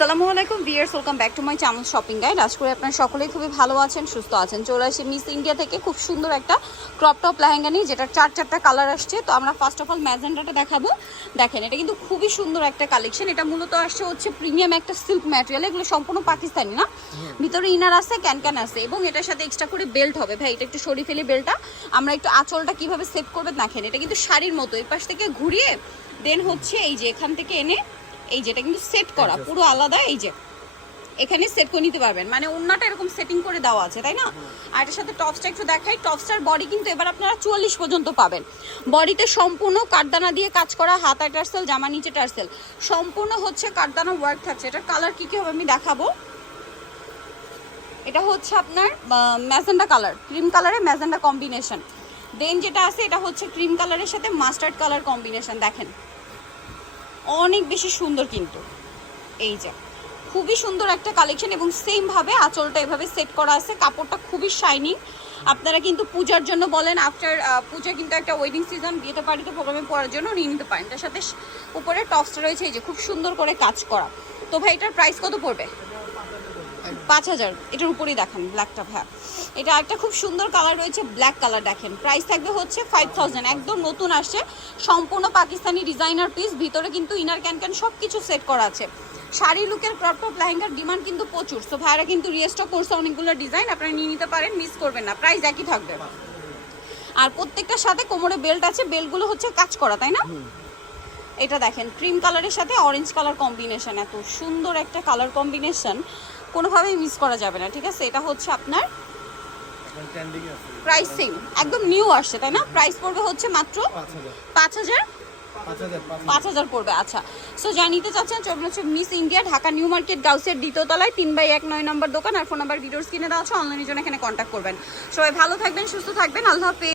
আসসালামু আলাইকুম viewers welcome back to my channel shopping guide আজ করে আপনারা সকলেই খুবই ভালো আছেন সুস্থ আছেন। চলে আসে মিস ইন্ডিয়া থেকে খুব সুন্দর একটা ক্রপ টপ লেহেঙ্গা নিয়ে যেটা চার চারটা কালার আসছে। তো আমরা ফার্স্ট অফ অল ম্যাজেন্ডাটা দেখাবো। দেখেন এটা কিন্তু খুবই সুন্দর একটা কালেকশন এটা মূলত আসছে হচ্ছে প্রিমিয়াম একটা সিল্ক ম্যাটেরিয়াল এগুলো সম্পূর্ণ পাকিস্তানি না? ভিতরে ইনার আছে ক্যান ক্যান আছে। এবং এটার সাথে এক্সট্রা করে বেল্ট হবে। ভাই এটা একটু সরি ফেলি বেল্টটা আমরা একটু আঁচলটা কীভাবে সেট করবে দেখেন এটা কিন্তু শাড়ির মতো। এই পাশ থেকে ঘুরিয়ে দেন হচ্ছে এই যে এখান থেকে এনে এই যেটা কিন্তু সেট করা পুরো আলাদা এই যে। এখানে সেট করে নিতে পারবেন। মানে ওন্নাটা এরকম সেটিং করে দেওয়া আছে তাই না? আর এটার সাথে টপসটা একটু দেখাই। টপসটার বডি কিন্তু এবার আপনারা চুয়াল্লিশ পর্যন্ত পাবেন। বডিতে সম্পূর্ণ কাঠদানা দিয়ে কাজ করা হাতা টার্সেল জামা নিচে টার্সেল। সম্পূর্ণ হচ্ছে কাঠদানা ওয়ার্ক থাকছে। এটার কালার কি কি হবে আমি দেখাবো। এটা হচ্ছে আপনার ম্যাজেন্ডা কালার ক্রিম কালারে ম্যাজেন্ডা কম্বিনেশন দেন যেটা আছে এটা হচ্ছে ক্রিম কালারের সাথে মাস্টার্ড কালার কম্বিনেশন দেখেন। অনেক বেশি সুন্দর কিন্তু। এই যে, খুবই সুন্দর একটা কালেকশন এবং সেমভাবে আঁচলটা এভাবে সেট করা আছে। কাপড়টা খুবই শাইনিং আপনারা কিন্তু পূজার জন্য বলেন আফটার পূজা কিন্তু একটা ওয়েডিং সিজন বিয়েতে পার্টিতে প্রোগ্রামে পড়ার জন্য নিয়ে নিতে পারেন। তার সাথে উপরে টপসটা রয়েছে, এই যে, খুব সুন্দর করে কাজ করা। তো ভাই, এটার প্রাইস কত পড়বে? পাঁচ হাজার। এটার উপরেই দেখেন ব্ল্যাকটা ভাই এটা একটা খুব সুন্দর কালার রয়েছে ব্ল্যাক কালার দেখেন। প্রাইস থাকবে হচ্ছে ফাইভ থাউজেন্ড একদম নতুন আসছে। সম্পূর্ণ পাকিস্তানি ডিজাইনার পিস ভিতরে কিন্তু ইনার ক্যান ক্যান সব কিছু সেট করা আছে। শাড়ি লুকের ক্রপ টপ লেহেঙ্গার ডিমান্ড কিন্তু প্রচুর। সো ভাইরা কিন্তু রিয়েস্টক করছে অনেকগুলো ডিজাইন আপনারা নিয়ে নিতে পারেন মিস করবেন না। প্রাইস একই থাকবে। আর প্রত্যেকটার সাথে কোমরে বেল্ট আছে। বেল্টগুলো হচ্ছে কাজ করা তাই না? এটা দেখেন ক্রিম কালারের সাথে অরেঞ্জ কালার কম্বিনেশন এত সুন্দর একটা কালার কম্বিনেশন কোনোভাবেই মিস করা যাবে না ঠিক আছে? এটা হচ্ছে আপনার প্রাইসিং একদম নিউ আসছে তাই না? প্রাইস পড়বে হচ্ছে মাত্র পাঁচ হাজার। পাঁচ হাজার? পড়বে আচ্ছা। সো যা নিতে চাচ্ছেন চলুন হচ্ছে Miss India Dhaka New Market গাউসের দ্বিতীয়তলায় তিন বাই এক নয় নম্বর দোকান আর ফোন নাম্বার ভিডিওস কিনে দেওয়া আছে অনলাইনের জন্য এখানে কন্ট্যাক্ট করবেন। সবাই ভালো থাকবেন সুস্থ থাকবেন আল্লাহ হাফেজ।